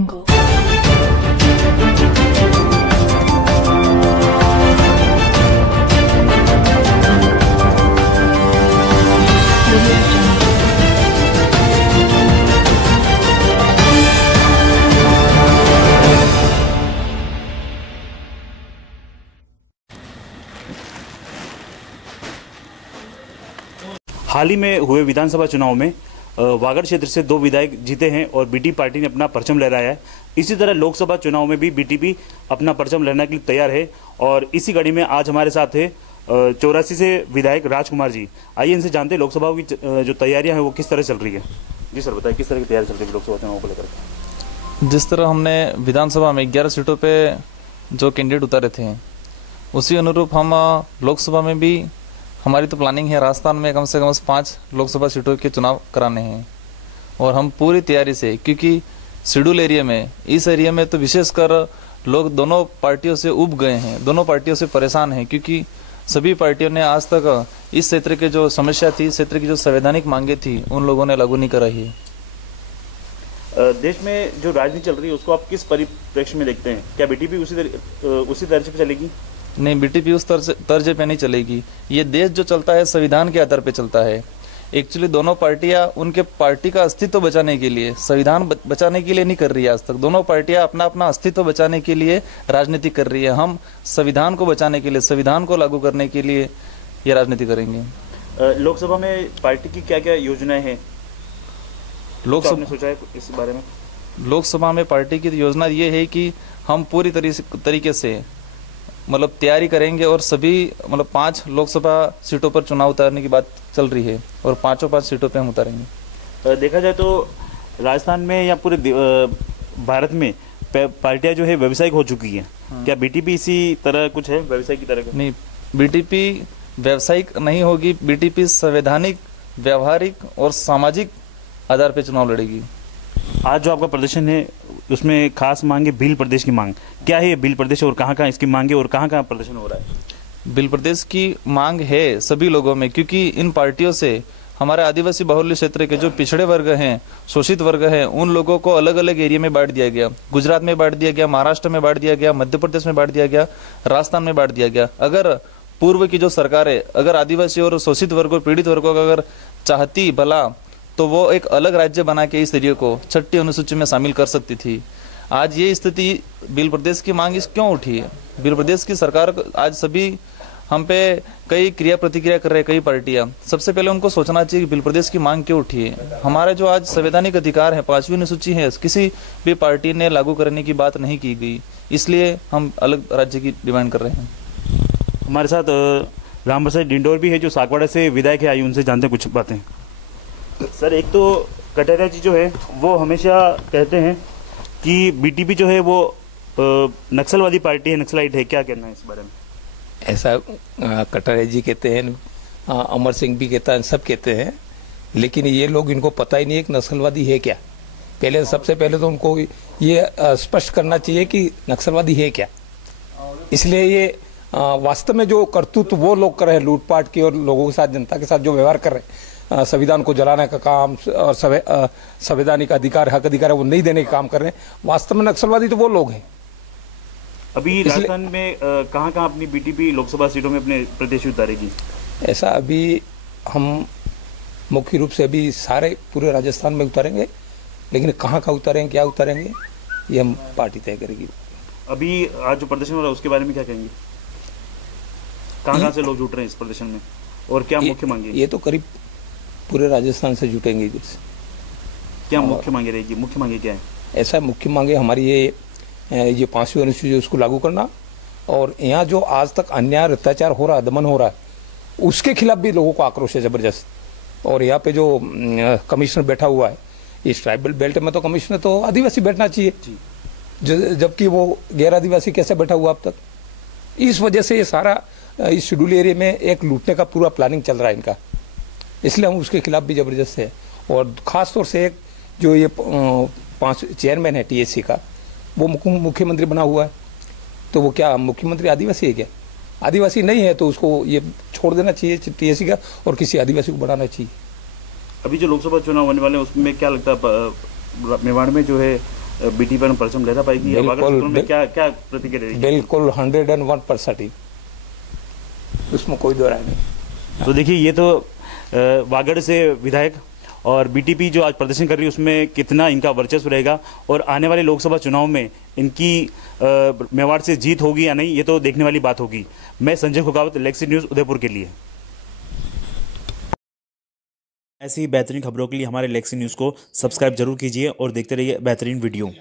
हाल ही में हुए विधानसभा चुनाव में वागड़ क्षेत्र से 2 विधायक जीते हैं और बीटीपी पार्टी ने अपना परचम लहराया है। इसी तरह लोकसभा चुनाव में भी बीटीपी अपना परचम लहराने के लिए तैयार है और इसी कड़ी में आज हमारे साथ है 84 से विधायक राजकुमार जी। आइए इनसे जानते हैं लोकसभा की जो तैयारियां हैं वो किस तरह चल रही है। जी सर बताइए, किस तरह की तैयारी चल रही है लोकसभा चुनाव को लेकर? जिस तरह हमने विधानसभा में 11 सीटों पे जो कैंडिडेट उतारे थे, उसी अनुरूप हम लोकसभा में भी हमारी तो प्लानिंग है राजस्थान में कम से कम 5 लोकसभा सीटों के चुनाव कराने हैं और हम पूरी तैयारी से, क्योंकि शेड्यूल एरिया में, इस एरिया में तो विशेषकर लोग दोनों पार्टियों से उब गए हैं, दोनों पार्टियों से परेशान हैं, क्योंकि सभी पार्टियों ने आज तक इस क्षेत्र के जो समस्या थी, क्षेत्र की जो संवैधानिक मांगे थी, उन लोगों ने लागू नहीं कराई है। देश में जो राजनीति चल रही है उसको आप किस परिप्रेक्ष्य में देखते हैं? क्या बीटीपी उसी तर्ज पे चलेगी? नहीं, बीटीपी उस तर्ज पे नहीं चलेगी। ये देश जो चलता है संविधान के आधार पे चलता है। एक्चुअली दोनों पार्टियां उनके पार्टी का अस्तित्व बचाने के लिए, संविधान बचाने के लिए नहीं कर रही है। आज तक दोनों पार्टियां अपना अपना अस्तित्व बचाने के लिए राजनीति कर रही है। हम संविधान को बचाने के लिए, संविधान को लागू करने के लिए ये राजनीति करेंगे। लोकसभा में पार्टी की क्या क्या योजनाएं हैं? लोकसभा ने सोचा है इस बारे में? लोकसभा में पार्टी की योजना ये है कि हम पूरी तरीके से मतलब तैयारी करेंगे और सभी 5 लोकसभा सीटों पर चुनाव उतारने की बात चल रही है और 5 सीटों पे हम उतारेंगे। देखा जाए तो राजस्थान में या पूरे भारत में पार्टियां जो है व्यावसायिक हो चुकी हैं। क्या बीटीपी इसी तरह कुछ है, व्यावसायिक की तरह? नहीं, बीटीपी व्यावसायिक नहीं होगी। बीटीपी संवैधानिक, व्यवहारिक और सामाजिक आधार पर चुनाव लड़ेगी। आज जो आपका प्रदर्शन है उसमें खास मांग है भील प्रदेश की मांग। क्या है ये भील प्रदेश और कहाँ इसकी मांग है और कहाँ प्रदर्शन हो रहा है? भील प्रदेश की मांग है सभी लोगों में, क्योंकि इन पार्टियों से हमारे आदिवासी बाहुल्य क्षेत्र के जो पिछड़े वर्ग हैं, शोषित वर्ग हैं, उन लोगों को अलग अलग एरिया में बांट दिया गया। गुजरात में बांट दिया गया, महाराष्ट्र में बांट दिया गया, मध्य प्रदेश में बांट दिया गया, राजस्थान में बांट दिया गया। अगर पूर्व की जो सरकार है, अगर आदिवासी और शोषित वर्ग और पीड़ित वर्गों को अगर चाहती भला, तो वो एक अलग राज्य बना के इस एरिया को 6ठी अनुसूची में शामिल कर सकती थी। आज ये स्थिति भील प्रदेश की मांग क्यों उठी है? भील प्रदेश की सरकार आज सभी हम पे कई क्रिया प्रतिक्रिया कर रहे हैं, कई पार्टियां। सबसे पहले उनको सोचना चाहिए कि भील प्रदेश की मांग क्यों उठी है। हमारे जो आज संवैधानिक अधिकार है, 5वीं अनुसूची है, किसी भी पार्टी ने लागू करने की बात नहीं की गई, इसलिए हम अलग राज्य की डिमांड कर रहे हैं। हमारे साथ राम प्रसाद डिंडोर भी है जो सागवाड़ा से विधायक है। आइए उनसे जानते हैं कुछ बातें। सर, एक तो कटारिया जी जो है वो हमेशा कहते हैं कि बीटीपी जो है वो नक्सलवादी पार्टी है, नक्सलाइट है। क्या कहना है इस बारे में? ऐसा कटारिया जी कहते हैं, अमर सिंह भी कहता है, सब कहते हैं, लेकिन ये लोग, इनको पता ही नहीं है कि नक्सलवादी है क्या। सबसे पहले तो उनको ये स्पष्ट करना चाहिए कि नक्सलवादी है क्या। इसलिए ये वास्तव में जो करतूत वो लोग कर रहे हैं, लूटपाट की, और लोगों के साथ, जनता के साथ जो व्यवहार कर रहे हैं, संविधान को जलाने का काम और संवैधानिक अधिकार, हक अधिकार है वो नहीं देने का काम कर रहे हैं, वास्तव में नक्सलवादी तो वो लोग हैं। अभी राजस्थान में कहाँ अपनी बीटीपी लोकसभा सीटों में अपने प्रत्याशी उतारेगी? ऐसा अभी हम मुख्य रूप से अभी सारे पूरे राजस्थान में उतारेंगे, लेकिन कहाँ उतारेंगे, क्या उतारेंगे, ये हम पार्टी तय करेगी। अभी आज जो प्रदर्शन हो रहा है उसके बारे में क्या कहेंगे? कहाँ से लोग जुट रहे हैं इस प्रदर्शन में और क्या मुख्य मांगे? ये तो करीब पूरे राजस्थान से जुटेंगे। क्या मुख्य मांगे रहेगी? मुख्य मांगे क्या है? ऐसा मुख्य मांगे हमारी ये 5वीं अनुसूची उसको लागू करना, और यहाँ जो आज तक अन्याय, अत्याचार हो रहा है, दमन हो रहा है, उसके खिलाफ भी लोगों को आक्रोश है जबरदस्त। और यहाँ पे जो कमिश्नर बैठा हुआ है, इस ट्राइबल बेल्ट में तो कमिश्नर तो आदिवासी बैठना चाहिए, जबकि वो गैर आदिवासी कैसे बैठा हुआ अब तक। इस वजह से ये सारा इस शेड्यूल एरिया में एक लूटने का पूरा प्लानिंग चल रहा है इनका, इसलिए हम उसके खिलाफ भी जबरदस्त है। और खास तौर से एक जो ये 5 चेयरमैन है टीएससी का, वो मुख्यमंत्री बना हुआ है, तो वो क्या मुख्यमंत्री आदिवासी है क्या? आदिवासी नहीं है तो उसको ये छोड़ देना चाहिए टीएससी का और किसी आदिवासी को बनाना चाहिए। अभी जो लोकसभा चुनाव होने वाले हैं उसमें क्या लगता है मेवाड़ में जो है बीटीपी पर परचम लहरा पाएगी या वागड़ क्षेत्रों में क्या क्या प्रतिक्रिया रहेगी? बिल्कुल 101% उसमें कोई दो राय नहीं। तो देखिए, ये तो वागड़ से विधायक और बीटीपी जो आज प्रदर्शन कर रही है उसमें कितना इनका वर्चस्व रहेगा और आने वाले लोकसभा चुनाव में इनकी मेवाड़ से जीत होगी या नहीं, ये तो देखने वाली बात होगी। मैं संजय खोगावत, लेक्सी न्यूज़, उदयपुर के लिए। ऐसी ही बेहतरीन खबरों के लिए हमारे लेक्सी न्यूज़ को सब्सक्राइब जरूर कीजिए और देखते रहिए बेहतरीन वीडियो।